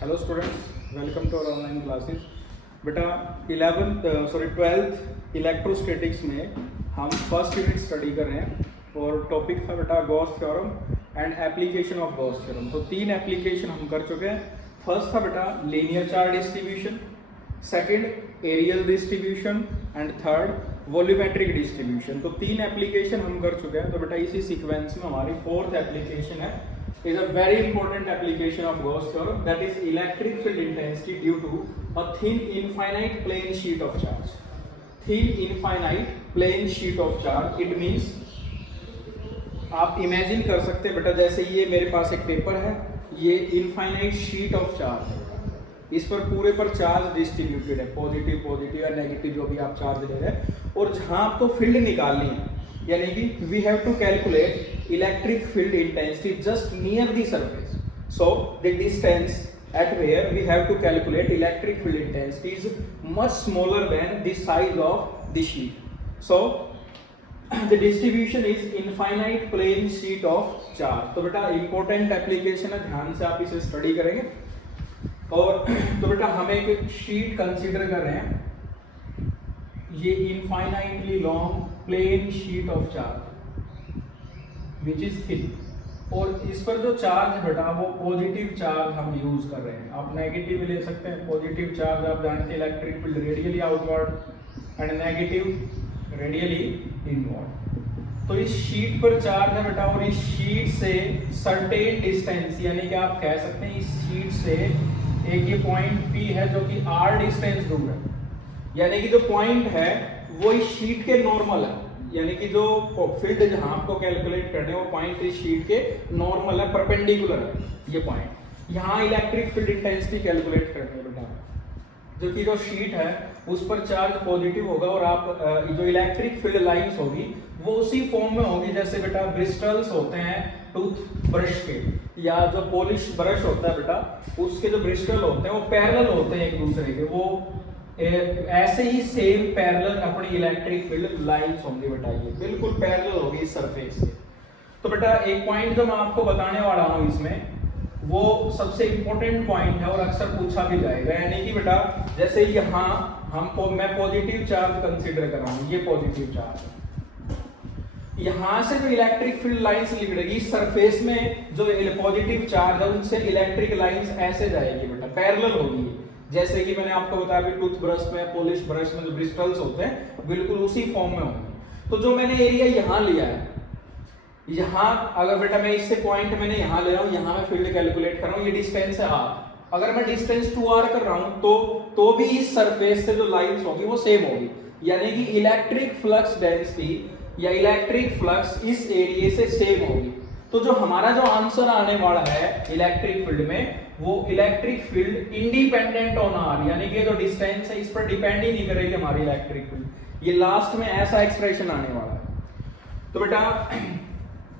Hello students, welcome to our online classes. बेटा 12th electrostatics में हम फर्स्ट यूनिट स्टडी कर रहे हैं और टॉपिक था बेटा Gauss theorem and application of Gauss theorem. तो 3 एप्लीकेशन हम कर चुके हैं। फर्स्ट था बेटा linear charge distribution, second areal distribution and third volumetric distribution. तो 3 एप्लीकेशन हम कर चुके हैं। तो बेटा इसी सीक्वेंस में हमारी 4th एप्लीकेशन है, is a very important application of Gauss theorem, that is electric field intensity due to a thin infinite plane sheet of charge. Thin infinite plane sheet of charge, it means आप imagine कर सकते हैं बेटा जैसे ये मेरे पास एक paper है, ये इनफाइनाइट शीट ऑफ चार्ज है, इस पर पूरे पर चार्ज डिस्ट्रीब्यूटेड है, पॉजिटिव पॉजिटिव या नेगेटिव जो भी आप चार्ज ले रहे हैं। और जहां आपको फील्ड निकालनी है, यानी कि we have to calculate electric field intensity just near the surface. So the distance at where we have to calculate electric field intensity is much smaller than the size of the sheet. So the distribution is infinite plane sheet of charge. तो बेटा important application है, ध्यान से आप इसे study करेंगे। और तो बेटा हम एक शीट कंसीडर कर रहे हैं, ये infinitely long plane sheet of charge which is thin, और इस पर जो चार्ज है बेटा वो पॉजिटिव चार्ज हम यूज कर रहे हैं। आप नेगेटिव ले सकते हैं, पॉजिटिव चार्ज आप जानते हैं electric field radially outward and negative radially inward. तो इस शीट पर चार्ज है बेटा, और इस शीट से सर्टेन डिस्टेंस, यानी कि आप कह सकते हैं इस शीट से एक ये पॉइंट P है जो कि r डिस्टेंस दूर है, यानी कि जो पॉइंट है वो इस शीट के नॉर्मल है, यानी कि जो फील्ड जहां आपको कैलकुलेट करने वो पॉइंट इस शीट के नॉर्मल है, परपेंडिकुलर है ये पॉइंट। यहाँ इलेक्ट्रिक फील्ड इंटेंसिटी कैलकुलेट करनी है बेटा, जो कि जो शीट है उस पर चार्ज पॉजिटिव होगा, और आप जो इलेक्ट्रिक फील्ड लाइंस होगी वो उसी फॉर्म में होगी जैसे बेटा ब्रिस्टल्स होते हैं टूथ ब्रश के, या जो पॉलिश ब्रश होता है बेटा उसके जो ब्रिस्टल होते हैं वो पैरेलल होते हैं एक दूसरे के, वो ऐसे ही सेम पैरेलल अपनी इलेक्ट्रिक फील्ड लाइंस होंगी बेटा, ये बिल्कुल पैरेलल होगी इस सरफेस से। तो बेटा एक पॉइंट जो मैं आपको बताने वाला हूं इसमें वो सबसे इंपॉर्टेंट पॉइंट है और अक्सर पूछा भी जाएगा, यानी कि बेटा जैसे यहाँ मैं पॉजिटिव चार्ज कंसीडर कर रहा हूँ, ये पॉजिटिव चार्ज, यहाँ से जो इलेक्ट्रिक फील्ड लाइंस निकलेगी इस सरफेस में, जो पॉजिटिव चार्ज है उनसे इलेक्ट्रिक लाइंस ऐसे जाएगी बेटा, पैरेलल होगी। जैसे कि मैंने आपको बताया भी टूथ ब्रश में, पॉलिश ब्रश में जो ब्रिस्टल्स होते हैं बिल्कुल उसी फॉर्म में होंगे। तो जो मैंने एरिया यहाँ लिया है, यहाँ अगर बेटा मैं इससे पॉइंट मैंने यहाँ ले रहा हूँ, यहाँ मैं फील्ड कैलकुलेट कर रहा हूँ, ये डिस्टेंस है r, अगर मैं डिस्टेंस 2r कर रहा हूँ तो भी इस सरफेस से जो लाइंस होगी वो सेम होगी, यानी कि इलेक्ट्रिक फ्लक्स डेंसिटी या इलेक्ट्रिक फ्लक्स इस एरिया से सेम होगी। तो जो हमारा जो आंसर आने वाला है इलेक्ट्रिक फील्ड में, वो electric field independent on R, यानी कि जो डिस्टेंस है इस पर डिपेंड ही नहीं करेगी हमारी इलेक्ट्रिक फील्ड। ये लास्ट में ऐसा एक्सप्रेशन आने वाला है। तो बेटा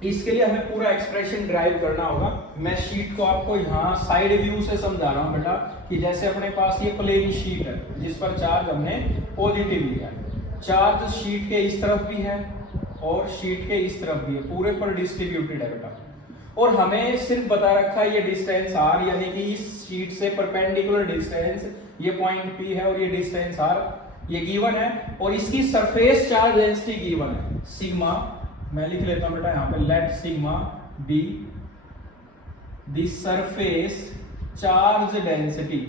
इसके लिए हमें पूरा एक्सप्रेशन ड्राइव करना होगा। मैं शीट को आपको यहाँ साइड व्यू से समझा रहा हूँ बेटा, कि जैसे अपने पास ये प्लेन शीट है जिस पर चार्ज हमने पॉजिटिव लिया है, चार्ज शीट के इस तरफ भी है और शीट के इस तरफ भी है, पूरे पर डिस्ट्रीब्यूटेड है बेटा, और हमें सिर्फ बता रखा है ये डिस्टेंस r, यानी कि इस शीट से परपेंडिकुलर डिस्टेंस ये पॉइंट P है और ये डिस्टेंस r ये गिवन है, और इसकी सरफेस चार्ज डेंसिटी गिवन है सिग्मा, मैं लिख लेता हूं बेटा यहाँ पे, let sigma be the surface charge density,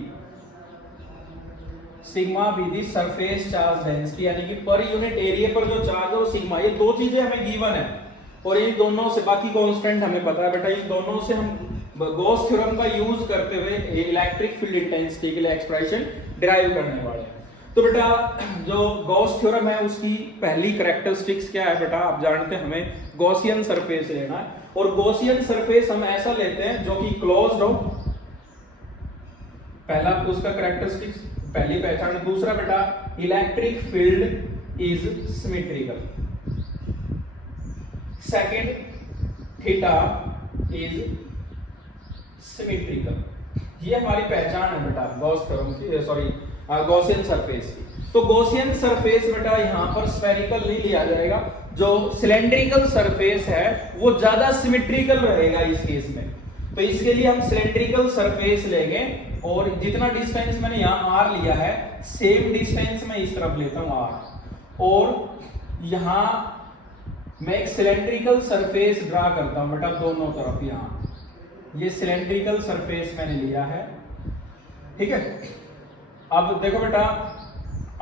sigma be the surface charge density, यानी कि पर यूनिट एरिया पर जो चार्ज है वो सिग्मा, ये दो चीजें हमें गिवन है, और इन दोनों से बाकी कांस्टेंट हमें पता है बेटा, इन दोनों से हम गॉस थ्योरम का यूज करते हुए इलेक्ट्रिक फील्ड इंटेंसिटी के लिए एक्सप्रेशन डिराइव करने वाले हैं। तो बेटा जो गॉस थ्योरम है उसकी पहली कैरेक्टरिस्टिक्स क्या है बेटा, आप जानते हैं हमें गॉसियन सरफेस लेना है, और गॉसियन सरफेस हम ऐसा लेते हैं जो कि क्लोज्ड हो, पहला उसका कैरेक्टरिस्टिक्स पहली पहचान। दूसरा बेटा electric field is symmetrical, second theta is symmetrical, ये हमारी पहचान है बेटा गॉस थ्योरम की, सॉरी गॉसियन सरफेस की। तो गॉसियन सरफेस बेटा यहाँ पर स्फेरिकल नहीं लिया जाएगा, जो सिलेंड्रिकल सरफेस है वो ज्यादा सिमेट्रिकल रहेगा इस केस में। तो इसके लिए हम सिलेंड्रिकल सरफेस लेंगे और जितना डिस्टेंस मैंने यहाँ r लिया है सेम डिस्टेंस मैं इस तरफ लेता हूँ r, और यहाँ मैं एक सिलेंड्रिकल सरफेस ड्रा करता हूँ बेटा दोनों तरफ। यहाँ ये सिलेंड्रिकल सरफेस मैंने लिया है, ठीक है। अब देखो बेटा,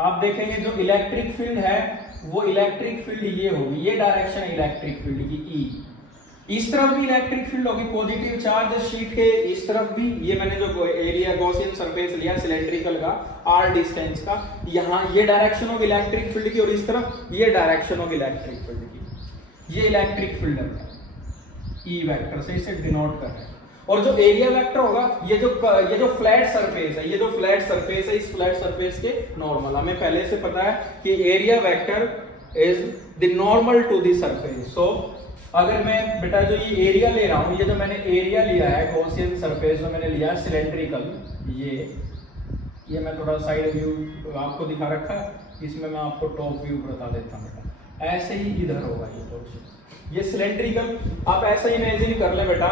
आप देखेंगे जो इलेक्ट्रिक फील्ड है वो इलेक्ट्रिक फील्ड ये होगी, ये डायरेक्शन है इलेक्ट्रिक फील्ड की ई। इस तरफ भी इलेक्ट्रिक फील्ड होगी, पॉजिटिव चार्ज शीट के इस तरफ भी। ये मैंने जो एरिया गॉसियन सरफेस लिया सिलेंड्रिकल का r डिस्टेंस का, यहाँ ये डायरेक्शन होगी इलेक्ट्रिक फील्ड की, और इस तरफ ये डायरेक्शन होगी इलेक्ट्रिक फील्ड की। ये इलेक्ट्रिक फील्ड है ई वेक्टर से इसे डिनोट कर रहे हैं। और जो एरिया वेक्टर होगा, ये जो फ्लैट सरफेस है, ये जो फ्लैट सरफेस है, इस फ्लैट सरफेस के नॉर्मल, हमें पहले से पता है कि area vector is the normal to the surface. So अगर मैं बेटा जो ये एरिया ले रहा हूं, ये जो मैंने एरिया लिया है गॉसियन सरफेस जो मैंने लिया है सिलेंड्रिकल, ये मैं थोड़ा साइड व्यू आपको दिखा रखा है, इसमें मैं आपको टॉप व्यू बता देता हूं बेटा। ऐसे ही इधर होगा ये पोर्शन, ये सिलेंड्रिकल। आप ऐसा इमेजिन कर ले बेटा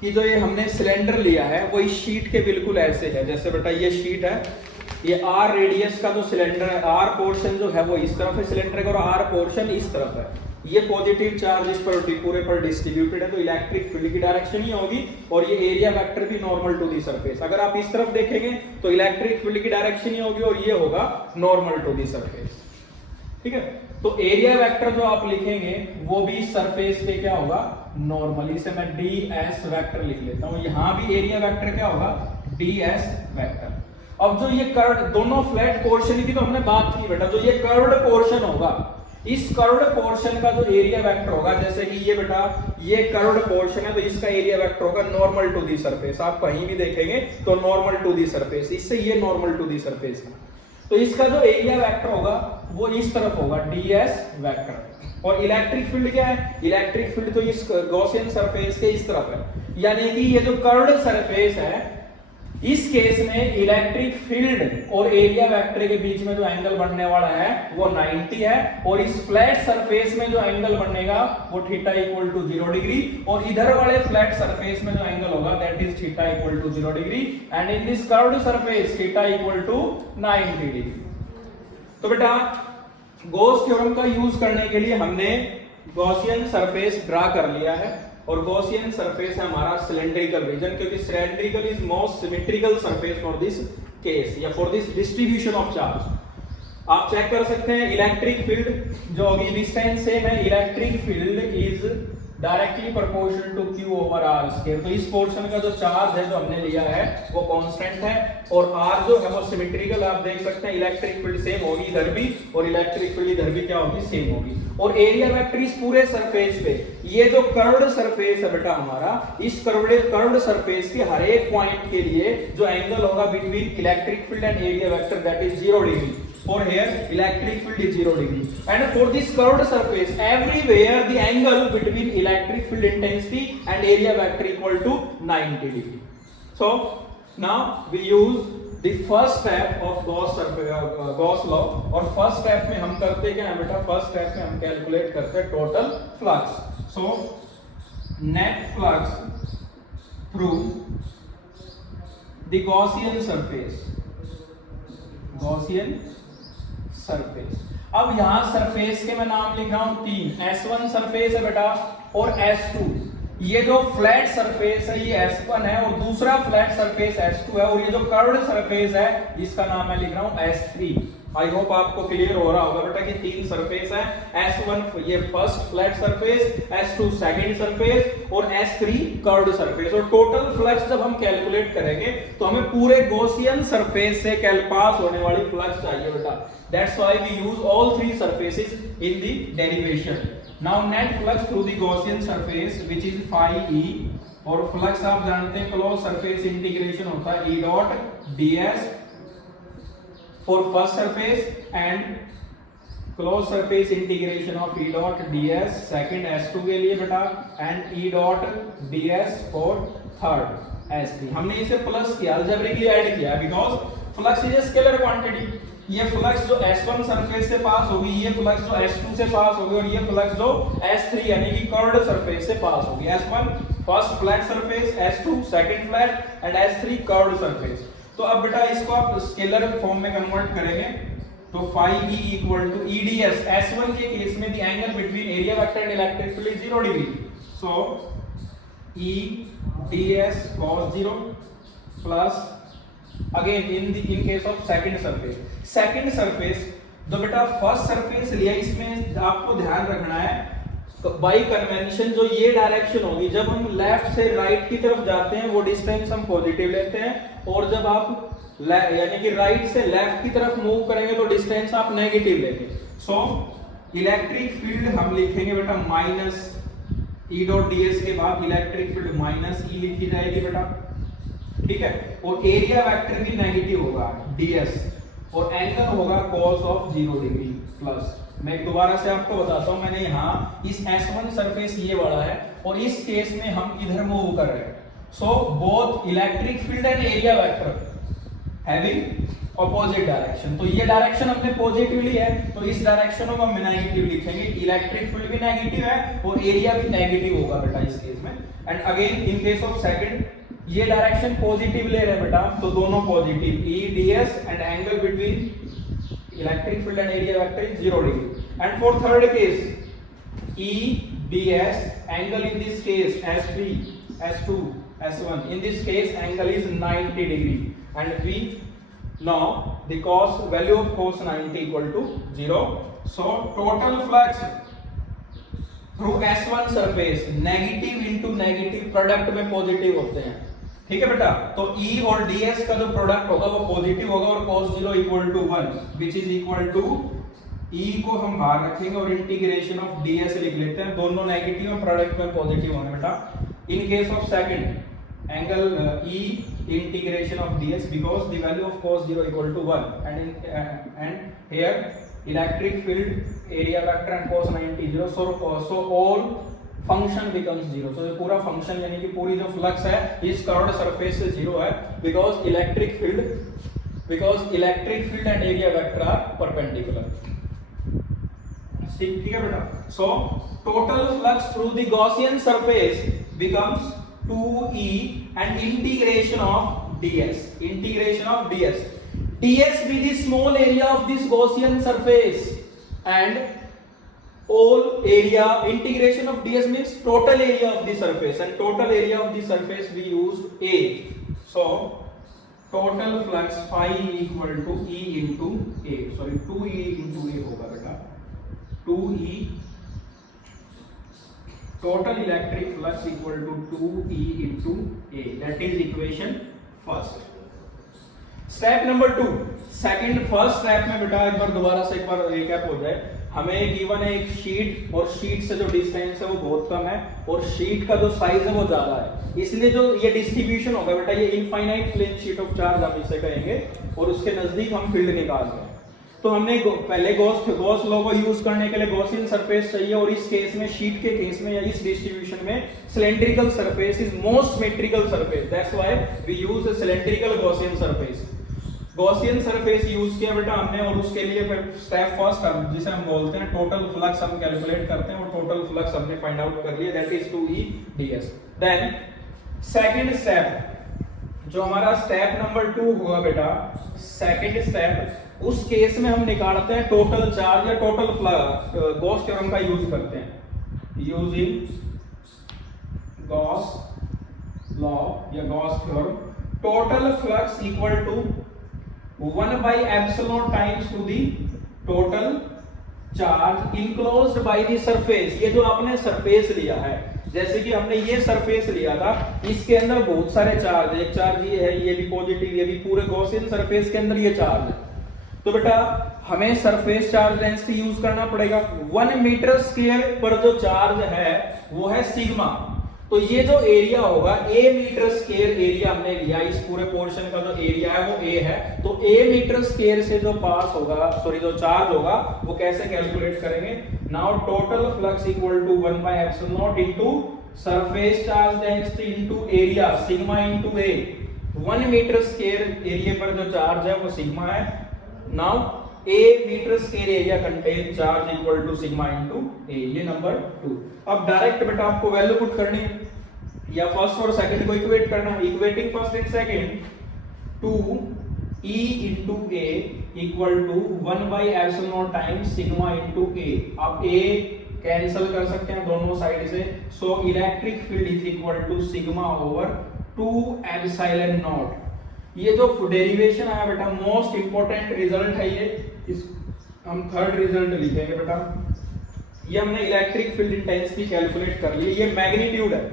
कि जो ये हमने सिलेंडर लिया है वो इस शीट के बिल्कुल ऐसे है। जैसे बेटा ये शीट है, ये r रेडियस का जो सिलेंडर है, r पोर्शन जो है वो इस तरफ है सिलेंडर का, और r पोर्शन इस तरफ है। ये पॉजिटिव चार्ज इस पर पूरे पर डिस्ट्रीब्यूटेड है, तो इलेक्ट्रिक फील्ड की डायरेक्शन ही होगी, और ये एरिया वेक्टर भी नॉर्मल टू दी सरफेस। अगर आप इस तरफ देखेंगे तो इलेक्ट्रिक फील्ड की डायरेक्शन ही होगी, और ये होगा नॉर्मल टू दी सरफेस, ठीक है। तो एरिया वेक्टर जो आप लिखेंगे वो भी सरफेस के क्या होगा, नॉर्मली से मैं ds वेक्टर लिख लेता हूं। यहां भी एरिया वेक्टर क्या होगा, ds वेक्टर। अब जो ये कर्व्ड दोनों फ्लैट पोर्शन की तो हमने बात की बेटा, जो ये कर्व्ड पोर्शन होगा, इस कर्व्ड पोर्शन का जो एरिया वेक्टर होगा, जैसे कि ये बेटा ये कर्व्ड पोर्शन है तो इसका एरिया वेक्टर होगा नॉर्मल टू दी सरफेस। आप कहीं भी देखेंगे तो नॉर्मल टू दी सरफेस, इससे ये नॉर्मल टू दी सरफेस है, तो इसका जो एरिया वेक्टर होगा वो इस तरफ होगा ds वेक्टर। और इलेक्ट्रिक फील्ड क्या है, इलेक्ट्रिक फील्ड तो इस गॉसियन सरफेस के इस तरफ है, यानी कि ये जो कर्व्ड सरफेस है इस केस में इलेक्ट्रिक फील्ड और एरिया वेक्टर के बीच में जो एंगल बनने वाला है वो 90 है, और इस फ्लैट सरफेस में जो एंगल बनेगा वो थीटा इक्वल टू 0 डिग्री, और इधर वाले फ्लैट सरफेस में जो एंगल होगा that is theta equal to 0 degree, and in this curved surface theta equal to 90 degree. तो बेटा गॉस थ्योरम का यूज करने के लिए हमने गॉसियन सरफेस ड्रा कर लिया है, और गॉसियन सरफेस है हमारा सिलेंड्रिकल रीजन, क्योंकि cylindrical is most symmetrical surface for this case या for this distribution of charge. आप चेक कर सकते हैं इलेक्ट्रिक फील्ड जो होगी डिस्टेंस सेम है, electric field is directly proportional to q over r square. तो इस पोर्शन का जो चार्ज है जो हमने लिया है वो कांस्टेंट है, और r जो है वो सिमेट्रिकल, आप देख सकते हैं इलेक्ट्रिक फील्ड सेम होगी इधर भी, और इलेक्ट्रिक फील्ड इधर भी क्या होगी, सेम होगी। और एरिया वेक्टर इस पूरे सरफेस पे, ये जो कर्व्ड सरफेस है बेटा हमारा, इस कर्व्ड सरफेस के हर एक पॉइंट के लिए जो एंगल होगा between electric field and area vector that is 0 degree. For here electric field is 0 degree, and for this curved surface everywhere the angle between electric field intensity and area vector equal to 90 degree. So now we use the first step of Gauss law, और first step में हम करते क्या है बेटा, first step में हम calculate करते हैं total flux. So net flux through the Gaussian surface, Gaussian surface. अब यहां सरफेस के मैं नाम लिख रहा हूं 3, S1 सरफेस है बेटा, और S2। ये जो फ्लैट सरफेस है ये S1 है, और दूसरा फ्लैट सरफेस S2 है, और ये जो कर्व्ड सरफेस है इसका नाम मैं लिख रहा हूं S3। आई होप आपको क्लियर हो रहा होगा बेटा कि 3 सरफेस है, S1 ये first flat surface, S2 second surface, और S3 कर्व्ड सरफेस। और टोटल फ्लक्स जब हम कैलकुलेट करेंगे तो हमें पूरे गॉसियन सरफेस से पास होने वाली फ्लक्स चाहिए बेटा। That's why we use all 3 surfaces in the derivation. Now net flux through the Gaussian surface which is phi e, और फ्लक्स आप जानते हैं क्लोज सरफेस इंटीग्रेशन होता है E dot ds for first surface and close surface integration of E dot ds second S2 के लिए बेटा, and E dot ds for third S3। हमने इसे प्लस किया, अलजेब्रिकली ऐड किया, because flux is a scalar quantity. ये flux जो S1 surface से पास होगी, ये फ्लक्स जो S2 से पास होगी, और ये फ्लक्स जो S3 यानी कि कर्व्ड सरफेस से पास होगी। S1 first flat surface, S2 second flat, and S3 curved surface. तो अब बेटा इसको आप स्केलर फॉर्म में कन्वर्ट करेंगे तो phi e equal to EDS S1 के केस में the angle between area vector and electric field is 0 degree, so EDS cos 0 plus again in case of second surface तो बेटा फर्स्ट सरफेस लिया, इसमें आपको ध्यान रखना है तो बाई कन्वेंशन जो ये डायरेक्शन होगी, जब हम लेफ्ट से राइट की तरफ जाते हैं वो डिस्टेंस हम पॉजिटिव लेते हैं, और जब आप यानी कि राइट से लेफ्ट की तरफ मूव करेंगे तो डिस्टेंस आप नेगेटिव लेंगे। सो इलेक्ट्रिक फील्ड हम लिखेंगे बेटा माइनस E डॉट ds के बाद इलेक्ट्रिक फील्ड माइनस E लिखी जाएगी बेटा, ठीक है, और एरिया वेक्टर भी नेगेटिव होगा ds, और एंगल होगा cos ऑफ 0 डिग्री प्लस। मैं दोबारा से आपको बताता हूं, मैंने यहाँ इस S1 सरफेस ये वाला है और इस केस में हम इधर मूव कर रहे हैं, so both electric field and area vector having opposite direction, तो ये डायरेक्शन हमने पॉजिटिव ली है तो इस डायरेक्शन को हम नेगेटिव लिखेंगे, इलेक्ट्रिक फील्ड भी नेगेटिव है और एरिया भी नेगेटिव होगा बेटा इस केस में। And again in case of second ये डायरेक्शन पॉजिटिव ले रहे हैं बेटा, तो दोनों positive EDS and angle between electric field and area vector is 0 degree. And for third case EDS angle in this case S3 S2 S1 in this case angle is 90 degree and we know the cos value of cos 90 equal to 0, so total flux through S1 surface negative into negative product में positive होते हैं, ठीक है बेटा, तो E और ds का जो प्रोडक्ट होगा वो पॉजिटिव होगा और cos 0 equal to 1 which is equal to E को हम बाहर रखेंगे और इंटीग्रेशन ऑफ ds लिख लेते हैं, दोनों नेगेटिव और प्रोडक्ट में पॉजिटिव होंगे बेटा। In case of second angle E integration of ds because the value of cos 0 equal to 1 and here electric field area vector and cos 90 0, so all function becomes 0, so ये पूरा function यानी कि पूरी जो flux है इस curved surface से 0 है because electric field and area vector are perpendicular, ठीक है बेटा। so total flux through the Gaussian surface becomes 2E and integration of ds be the small area of this Gaussian surface and all area, integration of ds means total area of the surface and total area of the surface we used A, so total flux phi equal to E into A, sorry 2E into A होगा बेटा, 2E total electric flux equal to 2E into A, that is equation first। Step number 2 first step में बेटा एक बार दोबारा से एक बार recap हो जाए, हमें गिवन है एक शीट और शीट से जो डिस्टेंस है वो बहुत कम है और शीट का जो साइज है वो ज्यादा है, इसलिए जो ये डिस्ट्रीब्यूशन होगा बेटा ये infinite plane sheet of charge हम इसे कहेंगे और उसके नजदीक हम फील्ड निकाल रहे हैं। तो हमने पहले गॉस लॉ को यूज करने के लिए गॉसियन सरफेस चाहिए और इस केस में शीट के केस में या इस डिस्ट्रीब्यूशन में cylindrical surface is most symmetrical surface, that's why we use a cylindrical Gaussian surface. Gaussian surface use किया बेटा हमने और उसके लिए फिर स्टेप फर्स्ट हम जिसे हम बोलते हैं टोटल फ्लक्स हम कैलकुलेट करते हैं और टोटल फ्लक्स हमने फाइंड आउट कर लिया, that is 2E ds। Then second step जो हमारा स्टेप नंबर 2 होगा बेटा, सेकंड स्टेप उस केस में हम निकालते हैं टोटल चार्ज या टोटल फ्लक्स, गॉस थ्योरम का यूज करते हैं, यूजिंग गॉस लॉ या Gauss theorem, total flux equal to 1 by epsilon times to the total charge enclosed by the surface। ये जो आपने सरफेस लिया है, जैसे कि हमने ये सरफेस लिया था, इसके अंदर बहुत सारे चार्ज है, एक चार्ज ये है, ये भी पॉजिटिव, ये भी पूरे गॉसियन सरफेस के अंदर ये चार्ज है, तो बेटा हमें सरफेस चार्ज डेंसिटी यूज करना पड़ेगा। 1 मीटर स्क्वायर पर जो चार्ज है वो है सिग्मा, तो ये जो एरिया होगा A मीटर स्क्वायर एरिया हमने लिया, इस पूरे पोर्शन का जो एरिया है वो A है, तो A मीटर स्क्वायर से जो पास होगा सॉरी जो चार्ज होगा वो कैसे कैलकुलेट करेंगे, now total flux equal to 1 by epsilon naught into surface charge density into area sigma into A। 1 metre square area पर जो चार्ज है वो सिग्मा है, now A metre square area contain charge equal to sigma into A, ये number 2। अब direct बेटा आपको value put करनी है या फर्स्ट और सेकंड को इक्वेट करना है, equating first and second 2 E into A equal to 1/ε0 times sigma into A. आप A कैंसिल कर सकते हैं दोनों साइड से, so electric field is equal to sigma over 2ε0। ये जो डेरिवेशन आया बेटा मोस्ट इंपॉर्टेंट रिजल्ट है ये, इस हम थर्ड रिजल्ट लिखेंगे बेटा। ये हमने इलेक्ट्रिक फील्ड इंटेंसिटी कैलकुलेट कर ली, ये मैग्नीट्यूड है।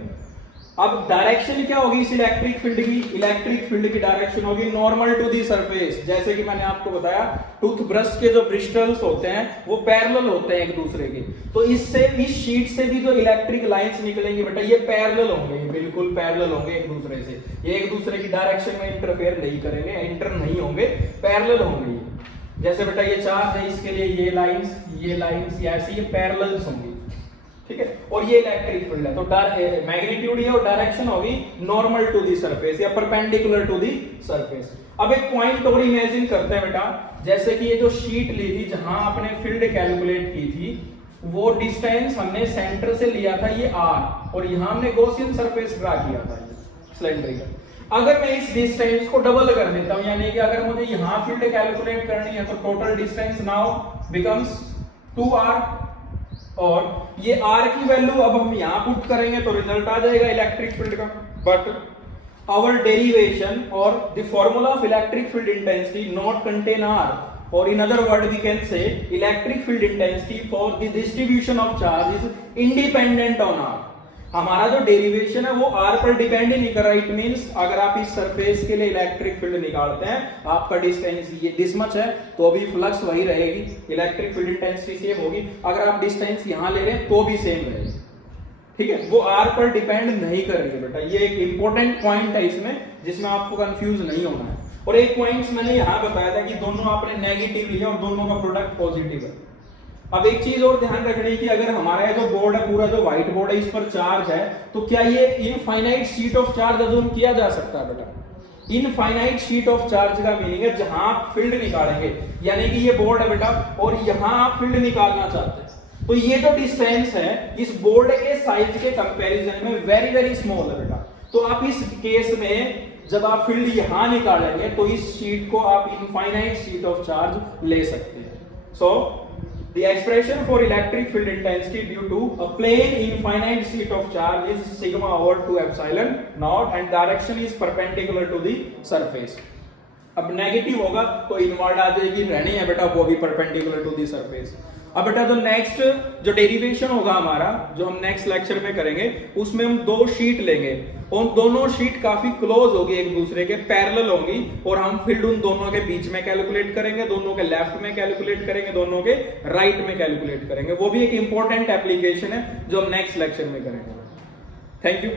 अब डायरेक्शन क्या होगी इस इलेक्ट्रिक फील्ड की? इलेक्ट्रिक फील्ड की डायरेक्शन होगी नॉर्मल टू दी सरफेस। जैसे कि मैंने आपको बताया टूथब्रश के जो ब्रिस्टल्स होते हैं वो पैरेलल होते हैं एक दूसरे के, तो इससे इस शीट से भी जो इलेक्ट्रिक लाइंस निकलेंगे बेटा ये पैरेलल होंगे, ये बिल्कुल पैरेलल होंगे एक दूसरे से, ये एक दूसरे की डायरेक्शन में इंटरफेयर नहीं करेंगे, एंटर नहीं होंगे, पैरेलल होंगे ये। जैसे बेटा ये चार्ज है, इसके लिए ये लाइंस ऐसी ये पैरेलल्स होंगी, ठीक है। और ये इलेक्ट्रिक फील्ड है, तो मैग्नीट्यूड ये और डायरेक्शन होगी नॉर्मल टू दी सरफेस या परपेंडिकुलर टू दी सरफेस। अब एक पॉइंट और इमेजिन करते हैं बेटा, जैसे कि ये जो शीट ली थी जहां आपने फील्ड कैलकुलेट की थी, वो डिस्टेंस हमने सेंटर से लिया था ये r, और यहां हमने गॉसियन सरफेस ड्रा किया था सिलेंड्रिकल। अगर मैं इस डिस्टेंस को डबल कर देता हूं, यानी कि अगर मुझे यहां फील्ड कैलकुलेट करनी है तो total distance now becomes 2r, और ये r की वैल्यू अब हम यहां पुट करेंगे तो रिजल्ट आ जाएगा इलेक्ट्रिक फील्ड का। बट आवर डेरिवेशन और the formula of electric field intensity not contain r, और in other word we can say electric field intensity for the distribution of charge is independent on r। हमारा जो derivation है वो r पर depend ही नहीं कर रहा। इट मींस अगर आप इस सरफेस के लिए इलेक्ट्रिक फील्ड निकालते हैं, आपका डिस्टेंस ये दिस मच है तो भी फ्लक्स वही रहेगी, इलेक्ट्रिक फील्ड इंटेंसिटी सेम होगी। अगर आप डिस्टेंस यहां ले रहे हैं तो भी सेम रहेगी, ठीक है। वो r पर डिपेंड नहीं कर रही है बेटा, ये एक इंपॉर्टेंट पॉइंट है इसमें जिसमें आपको कंफ्यूज नहीं होना है। और एक पॉइंट मैंने यहां बताया था कि दोनों आपने नेगेटिव लिया और दोनों का प्रोडक्ट पॉजिटिव है। अब एक चीज और ध्यान रखने की, अगर हमारा ये जो बोर्ड है पूरा जो व्हाइट बोर्ड है इस पर चार्ज है, तो क्या ये infinite sheet of charge assume किया जा सकता है बेटा? इनफाइनाइट शीट ऑफ चार्ज का मीनिंग है जहां आप फील्ड निकालेंगे, यानी कि ये बोर्ड है बेटा और यहां आप फील्ड निकालना चाहते हैं, तो ये जो डिस्टेंस है इस बोर्ड के साइज के कंपैरिजन में वेरी वेरी स्मॉल है बेटा। तो आप इस केस में जब आप फील्ड यहां निकालेंगे तो इस शीट को आप इनफाइनाइट शीट ऑफ चार्ज ले सकते हैं। सो the expression for electric field intensity due to a plane infinite sheet of charge is sigma over 2ε0 and direction is perpendicular to the surface। अब नेगेटिव होगा तो इनवर्ड आ जाएगी, रहनी है बेटा वो भी परपेंडिकुलर टू दी सरफेस। अब बेटा जो नेक्स्ट जो डेरिवेशन होगा हमारा, जो हम नेक्स्ट लेक्चर में करेंगे, उसमें हम दो शीट लेंगे और दोनों शीट काफी क्लोज होगी एक दूसरे के, पैरेलल होंगी, और हम फील्ड उन दोनों के बीच में कैलकुलेट करेंगे, दोनों के लेफ्ट में कैलकुलेट करेंगे, दोनों के राइट में कैलकुलेट करेंगे। वो भी एक इंपॉर्टेंट एप्लीकेशन है जो हम नेक्स्ट लेक्चर में करेंगे। Thank you.